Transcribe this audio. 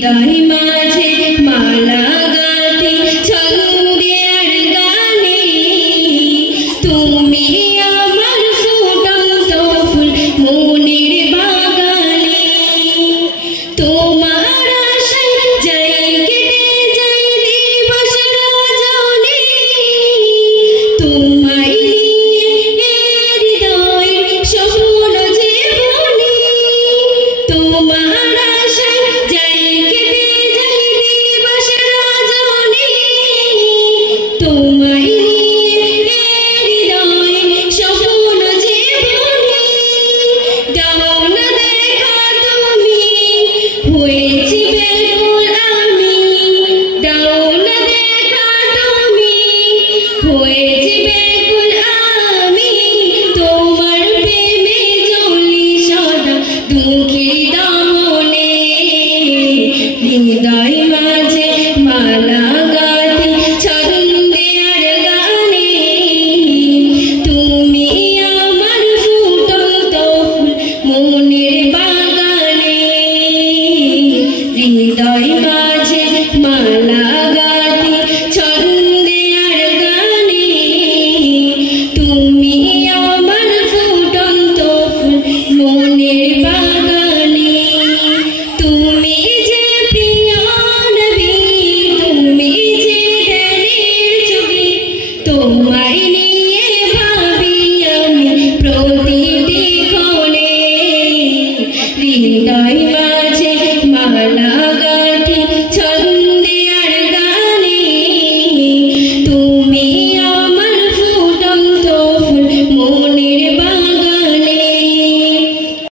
হৃদয় মাঝে মালা গাঁথি ছন্দে আর গানে তুমি আমার ফুটন্ত ফুল মনের বাগানে তোমার আশায় যাই কেটে যাই দিবস রজনী তোমায় নিয়ে হৃদয় স্বপ্ন জীবনী তোমার আশায় যাই কেটে যাই দিবস রজনী তোমায় নিয়ে হৃদয় স্বপ্ন জীবনী দাও না দেখা তুমি হয়েছি বেকুল আমি দাও না দেখা তুমি হয়েছি বেকুল আমি তোমার প্রেমে জ্বলি সদা দুঃখের দমনে হৃদয় মাঝে মালা গাঁথি ছন্দে আর গানে তুমি আমার ফুটন্ত ফুল মনের বাগানে হৃদয় মাঝে মালা গাঁথি ছন্দে আর গানে তুমি আমার ফুটন্ত ফুল মনের বাগানে তুমি যে প্রিয় নবী তুমি যে ধ্যানের যোগী তোমায় নিয়ে ভাবি আমি প্রতিটি ক্ষণে হৃদয় মাঝে মালা